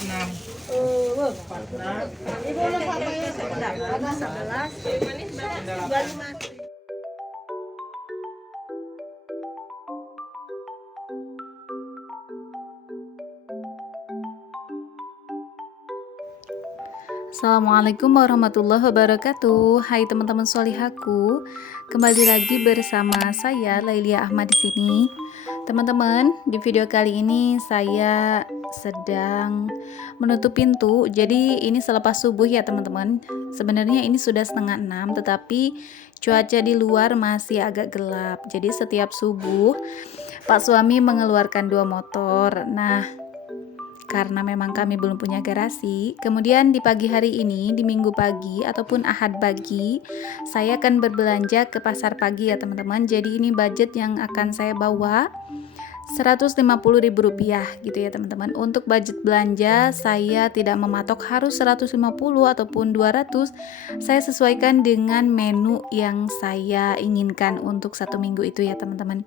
enam empat enam Ibu lu ada 11. Baru mati. Assalamualaikum warahmatullahi wabarakatuh. Hai teman-teman solihaku, kembali lagi bersama saya Lailia Ahmad di sini. Teman-teman, di video kali ini saya sedang menutup pintu. Jadi ini selepas subuh ya teman-teman. Sebenarnya ini sudah setengah 6, tetapi cuaca di luar masih agak gelap. Jadi setiap subuh Pak suami mengeluarkan 2 motor. Nah, karena memang kami belum punya garasi, kemudian di pagi hari ini, di minggu pagi ataupun ahad pagi, saya akan berbelanja ke pasar pagi ya teman-teman. Jadi ini budget yang akan saya bawa Rp150.000 gitu ya teman-teman. Untuk budget belanja saya tidak mematok harus 150 ataupun 200. Saya sesuaikan dengan menu yang saya inginkan untuk satu minggu itu ya teman-teman.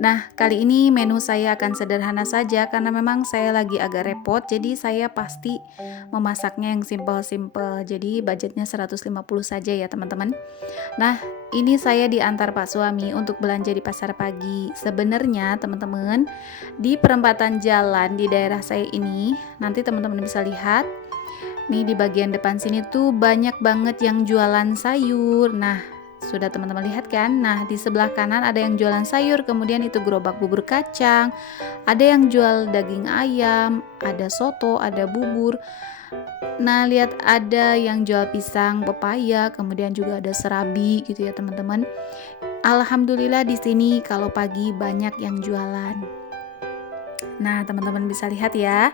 Nah, kali ini menu saya akan sederhana saja karena memang saya lagi agak repot, jadi saya pasti memasaknya yang simple-simple. Jadi budgetnya 150 saja ya teman-teman. Nah, ini saya diantar Pak suami untuk belanja di pasar pagi. Sebenarnya teman-teman, di perempatan jalan di daerah saya ini, nanti teman-teman bisa lihat nih di bagian depan sini tuh banyak banget yang jualan sayur. Nah, sudah teman-teman lihat kan? Nah, di sebelah kanan ada yang jualan sayur, kemudian itu gerobak bubur kacang, ada yang jual daging ayam, ada soto, ada bubur. Nah, lihat ada yang jual pisang, pepaya, kemudian juga ada serabi gitu ya, teman-teman. Alhamdulillah di sini kalau pagi banyak yang jualan. Nah, teman-teman bisa lihat ya.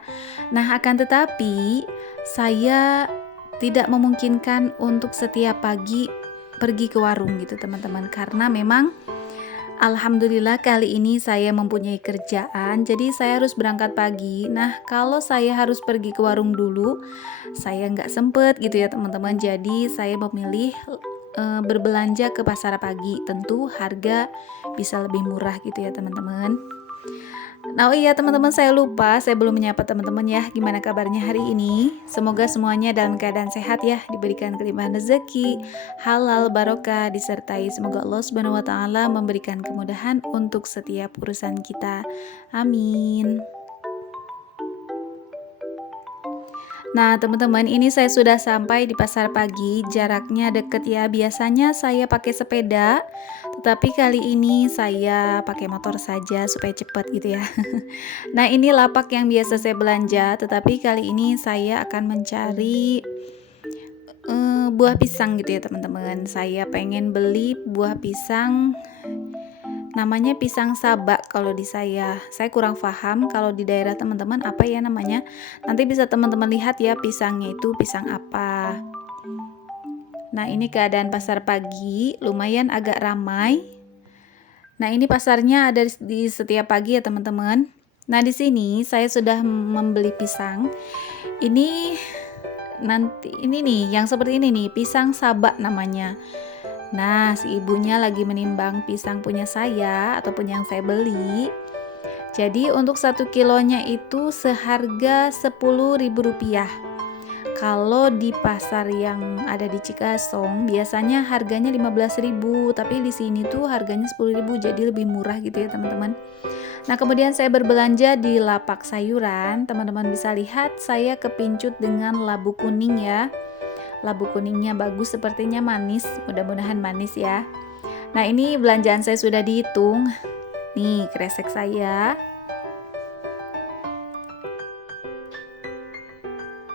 Nah, akan tetapi saya tidak memungkinkan untuk setiap pagi pergi ke warung gitu teman-teman, karena memang alhamdulillah kali ini saya mempunyai kerjaan, jadi saya harus berangkat pagi. Nah, kalau saya harus pergi ke warung dulu, saya nggak sempet gitu ya teman-teman. Jadi saya memilih berbelanja ke pasar pagi, tentu harga bisa lebih murah gitu ya teman-teman. Nah, oh iya teman-teman, saya lupa, saya belum menyapa teman-teman ya. Gimana kabarnya hari ini? Semoga semuanya dalam keadaan sehat ya, diberikan kelimpahan rezeki, halal, barokah, disertai semoga Allah Subhanahu wa taala memberikan kemudahan untuk setiap urusan kita. Amin. Nah teman-teman, ini saya sudah sampai di pasar pagi, jaraknya deket ya. Biasanya saya pakai sepeda, tetapi kali ini saya pakai motor saja supaya cepat gitu ya. Nah, ini lapak yang biasa saya belanja, tetapi kali ini saya akan mencari buah pisang gitu ya teman-teman. Saya pengen beli buah pisang, namanya pisang sabak kalau di saya kurang paham kalau di daerah teman-teman apa ya namanya. Nanti bisa teman-teman lihat ya pisangnya itu pisang apa. Nah, ini keadaan pasar pagi, lumayan agak ramai. Nah, ini pasarnya ada di setiap pagi ya teman-teman. Nah, di sini saya sudah membeli pisang. Ini nanti ini nih yang seperti ini nih, pisang sabak namanya. Nah, si ibunya lagi menimbang pisang punya saya ataupun yang saya beli. Jadi untuk 1 kilonya itu seharga Rp10.000. Kalau di pasar yang ada di Cikasong biasanya harganya 15.000, tapi di sini tuh harganya 10.000, jadi lebih murah gitu ya teman-teman. Nah, kemudian saya berbelanja di lapak sayuran. Teman-teman bisa lihat saya kepincut dengan labu kuning ya. Labu kuningnya bagus, sepertinya manis, mudah-mudahan manis ya. Nah, ini belanjaan saya sudah dihitung. Nih, kresek saya.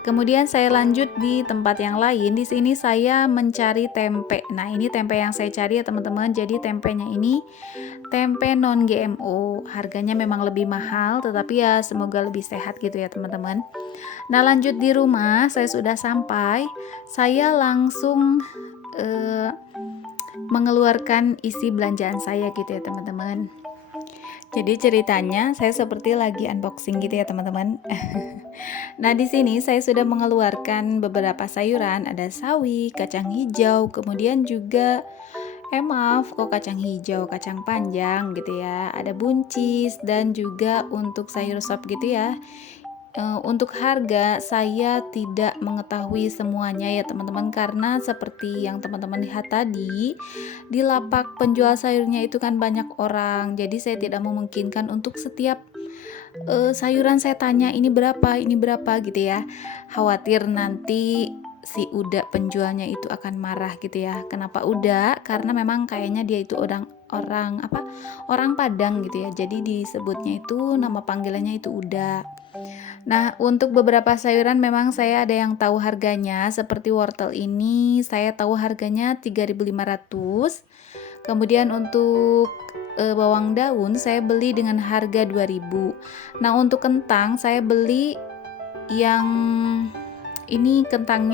Kemudian saya lanjut di tempat yang lain. Di sini saya mencari tempe. Nah, ini tempe yang saya cari ya teman-teman. Jadi tempenya ini tempe non GMO. Harganya memang lebih mahal, tetapi ya semoga lebih sehat gitu ya teman-teman. Nah, lanjut di rumah saya sudah sampai. Saya langsung mengeluarkan isi belanjaan saya gitu ya teman-teman. Jadi ceritanya saya seperti lagi unboxing gitu ya teman-teman. Nah, di sini saya sudah mengeluarkan beberapa sayuran, ada sawi, kacang hijau, kemudian juga maaf, kok kacang hijau, kacang panjang gitu ya. Ada buncis dan juga untuk sayur sop gitu ya. Untuk harga saya tidak mengetahui semuanya ya teman-teman, karena seperti yang teman-teman lihat tadi di lapak penjual sayurnya itu kan banyak orang, jadi saya tidak memungkinkan untuk setiap sayuran saya tanya ini berapa gitu ya. Khawatir nanti si Uda penjualnya itu akan marah gitu ya. Kenapa Uda? Karena memang kayaknya dia itu orang Padang gitu ya. Jadi disebutnya itu nama panggilannya itu Uda. Nah, untuk beberapa sayuran memang saya ada yang tahu harganya. Seperti wortel ini saya tahu harganya 3.500. Kemudian untuk bawang daun saya beli dengan harga 2.000. Nah, untuk kentang saya beli yang ini kentang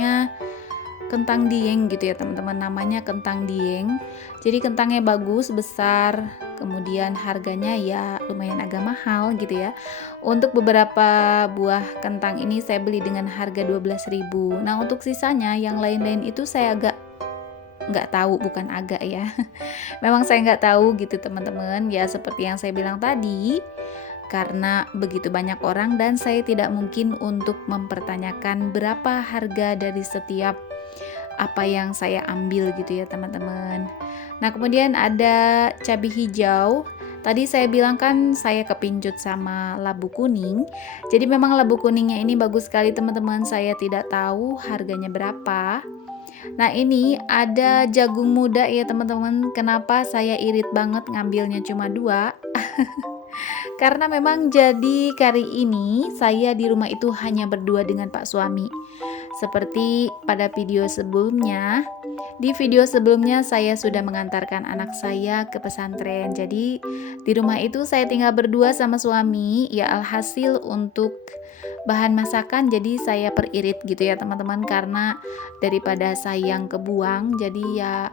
dieng gitu ya teman-teman, namanya kentang dieng. Jadi kentangnya bagus, besar, kemudian harganya ya lumayan agak mahal gitu ya. Untuk beberapa buah kentang ini saya beli dengan harga 12.000. Nah, untuk sisanya yang lain-lain itu saya agak nggak tahu, bukan agak ya. Memang saya nggak tahu gitu teman-teman. Ya seperti yang saya bilang tadi, karena begitu banyak orang dan saya tidak mungkin untuk mempertanyakan berapa harga dari setiap apa yang saya ambil gitu ya teman-teman. Nah, kemudian ada cabai hijau. Tadi saya bilang kan saya kepincut sama labu kuning. Jadi memang labu kuningnya ini bagus sekali teman-teman. Saya tidak tahu harganya berapa. Nah, ini ada jagung muda ya teman-teman. Kenapa saya irit banget ngambilnya cuma 2? Karena memang jadi kali ini saya di rumah itu hanya berdua dengan Pak suami. Seperti pada video sebelumnya, di video sebelumnya saya sudah mengantarkan anak saya ke pesantren. Jadi di rumah itu saya tinggal berdua sama suami. Ya alhasil untuk bahan masakan jadi saya peririt gitu ya teman-teman, karena daripada sayang kebuang jadi ya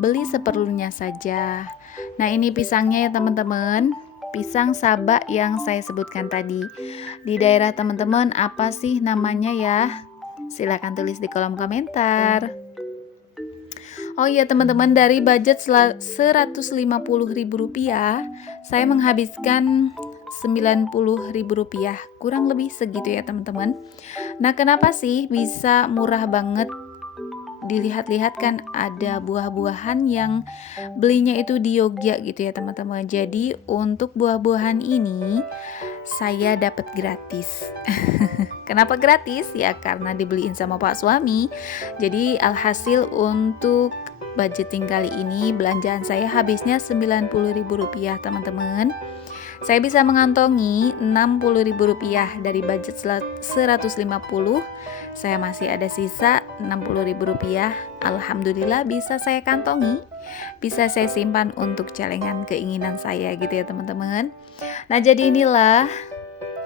beli seperlunya saja. Nah, ini pisangnya ya teman-teman, pisang sabak yang saya sebutkan tadi. Di daerah teman-teman apa sih namanya ya? Silahkan tulis di kolom komentar. Oh iya teman-teman, dari budget Rp150.000 saya menghabiskan Rp90.000, kurang lebih segitu ya teman-teman. Nah, kenapa sih bisa murah banget? Dilihat-lihat kan ada buah-buahan yang belinya itu di Yogya gitu ya teman-teman. Jadi untuk buah-buahan ini saya dapat gratis. Kenapa gratis? Ya karena dibeliin sama Pak suami. Jadi alhasil untuk budgeting kali ini belanjaan saya habisnya Rp90.000 teman-teman. Saya bisa mengantongi Rp60.000 dari budget 150. Saya masih ada sisa Rp60.000. Alhamdulillah bisa saya kantongi, bisa saya simpan untuk celengan keinginan saya gitu ya teman-teman. Nah, jadi inilah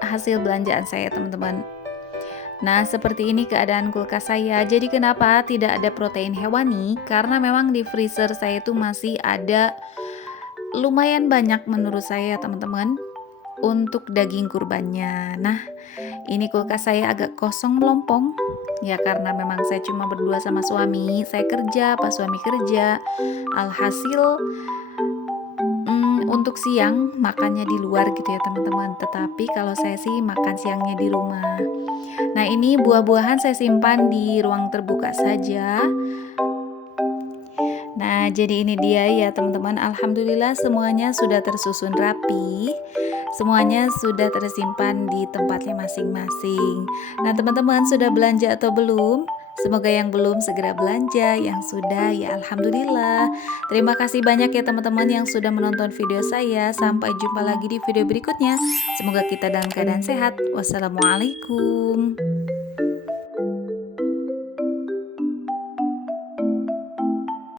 hasil belanjaan saya teman-teman. Nah, seperti ini keadaan kulkas saya. Jadi kenapa tidak ada protein hewani? Karena memang di freezer saya itu masih ada lumayan banyak menurut saya teman-teman untuk daging kurbannya. Nah, ini kulkas saya agak kosong melompong ya karena memang saya cuma berdua sama suami. Saya kerja, Pak suami kerja. Alhasil untuk siang makannya di luar gitu ya teman-teman. Tetapi kalau saya sih makan siangnya di rumah. Nah, ini buah-buahan saya simpan di ruang terbuka saja. Nah, jadi ini dia ya teman-teman. Alhamdulillah semuanya sudah tersusun rapi. Semuanya sudah tersimpan di tempatnya masing-masing. Nah, teman-teman sudah belanja atau belum? Semoga yang belum segera belanja, yang sudah ya alhamdulillah. Terima kasih banyak ya teman-teman yang sudah menonton video saya. Sampai jumpa lagi di video berikutnya. Semoga kita dalam keadaan sehat. Wassalamualaikum.